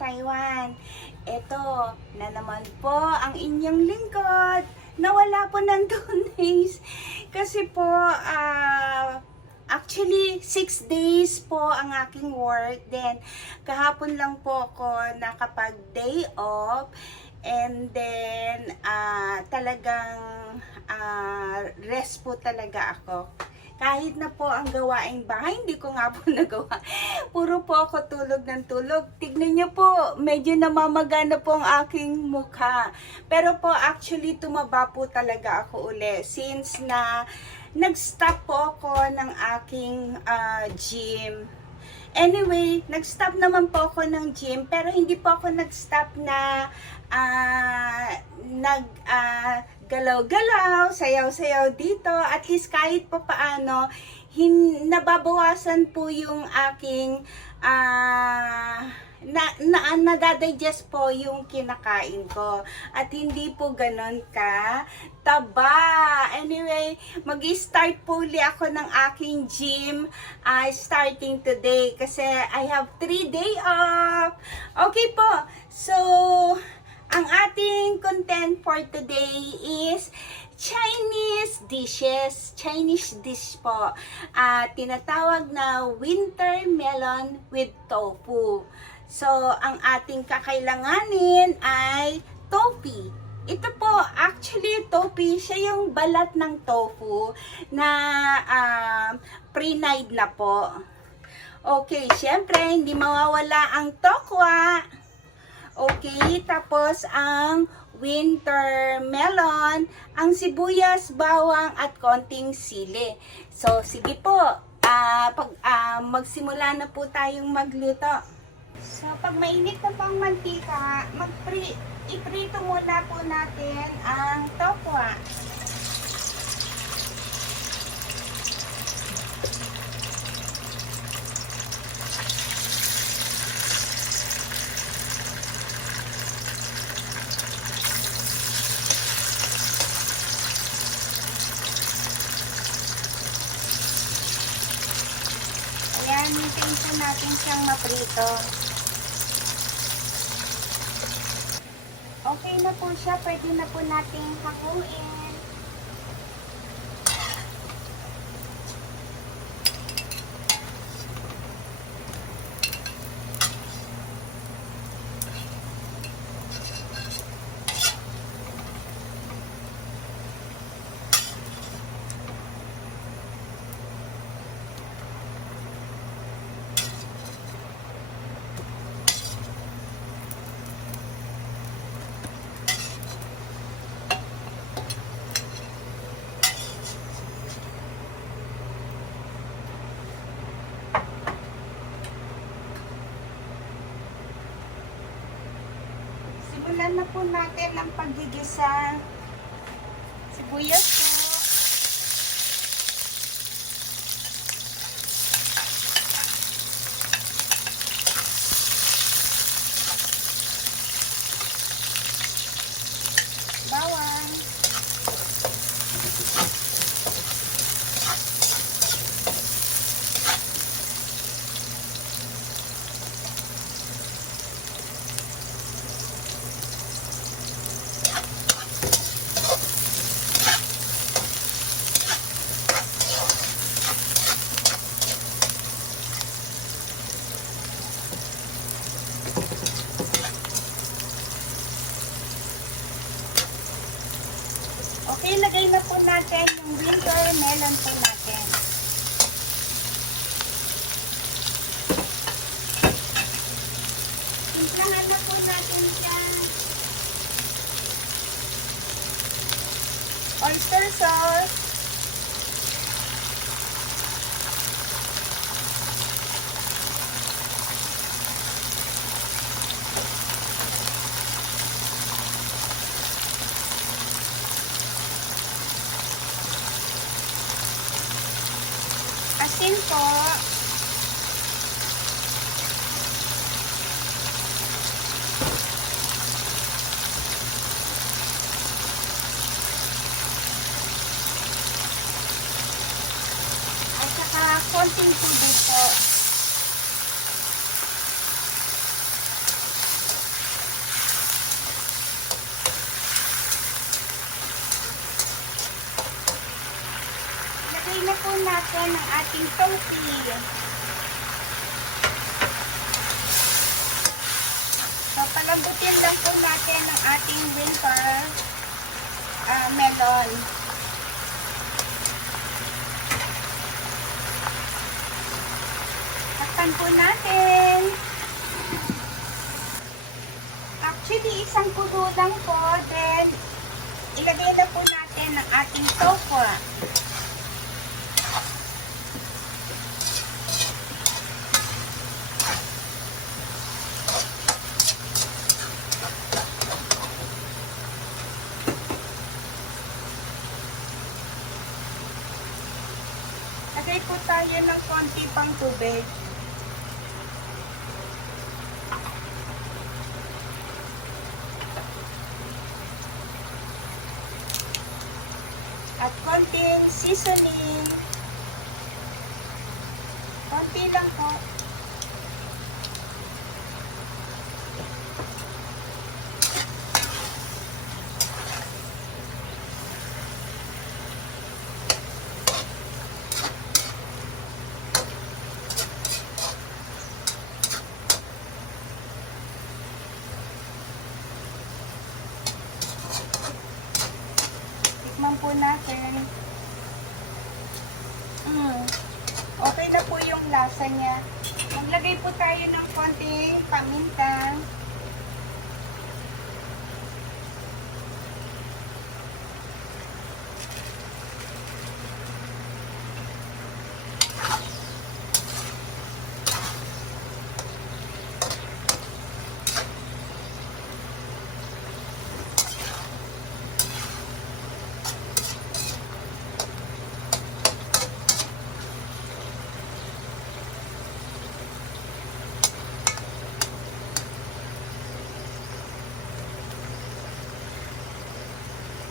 Taiwan. Ito na naman po ang inyong lingkod. Nawala po ng 2 days. Kasi po, actually, 6 days po ang aking work. Then, kahapon lang po ako nakapag-day off. And then, talagang rest po talaga ako. Kahit na po ang gawaing bahay, hindi ko nga po nagawa. Puro po ako tulog ng tulog. Tignan niyo po, medyo namamagana po ang aking mukha. Pero po, actually, tumaba po talaga ako uli. Since na nag-stop po ako ng aking gym. Anyway, nag-stop naman po ako ng gym, pero hindi po ako nag-stop na galaw-galaw, sayaw-sayaw dito. At least kahit pa paano, nababawasan po yung aking nadadigest po yung kinakain ko. At hindi po ganon ka taba. Anyway, mag-start po ulit ako ng aking gym starting today. Kasi I have 3 day off. Okay po. So, ang ating content for today is Chinese dishes. Chinese dish po. Tinatawag na winter melon with tofu. So, ang ating kakailanganin ay tofu. Ito po, actually, tofu, siya yung balat ng tofu na pre-knied na po. Okay, syempre, hindi mawawala ang tokwa. Okay, tapos ang winter melon, ang sibuyas, bawang, at konting sili. So, sige po, magsimula na po tayong magluto. So, pag mainit na po ang mantika, iprito muna po natin ang tokwa. Ayan, hintayin po natin siyang maprito. Okay na po siya, pwede na po natin hakuin. Simulan na po natin ang paggigisa. Sibuyas po. Bawang. Okay, lagay na po natin yung winter melon po natin. Timplahan na po natin siya. Oyster sauce. Asin po. At saka konting tubig po. po natin ang ating tofu. So, palambutin lang po natin ang ating winter melon. Takpan po natin. Actually, isang puno lang po. Then, ilagay na po natin ang ating tofu. Lagay po tayo ng konti pang tubig. At konting seasoning. Konti lang po. Tikman po natin. Okay na po yung lasa niya. Maglagay po tayo ng konting paminta.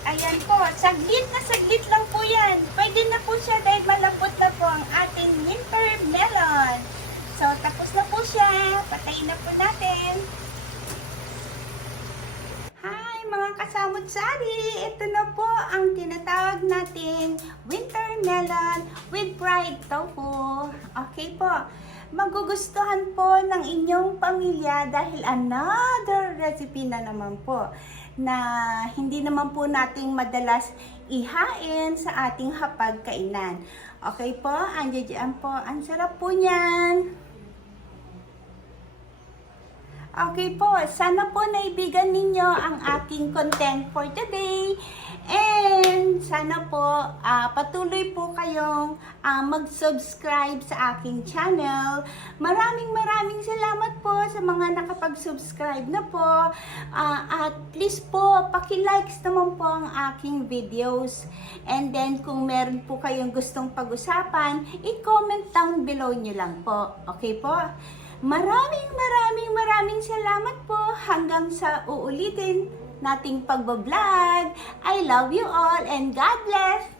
Ayan po, saglit lang po yan. Pwede na po siya dahil malambot na po ang ating winter melon. So, tapos na po siya. Patayin na po natin. Hi mga kasamot-sari! Ito na po ang tinatawag nating winter melon with fried tofu. Okay po. Magugustuhan po ng inyong pamilya dahil another recipe na naman po na hindi naman po nating madalas ihain sa ating hapagkainan. Okay po, andiyan po. Ang sarap po niyan. Okay po, sana po naibigan ninyo ang aking content for today. And sana po patuloy po kayong mag-subscribe sa aking channel. Maraming salamat po sa mga nakapag-subscribe na po. At please po, paki-likes naman po ang aking videos. And then kung meron po kayong gustong pag-usapan, i-comment down below nyo lang po. Okay po? Maraming salamat po hanggang sa uulitin nating pagbablog. I love you all and God bless!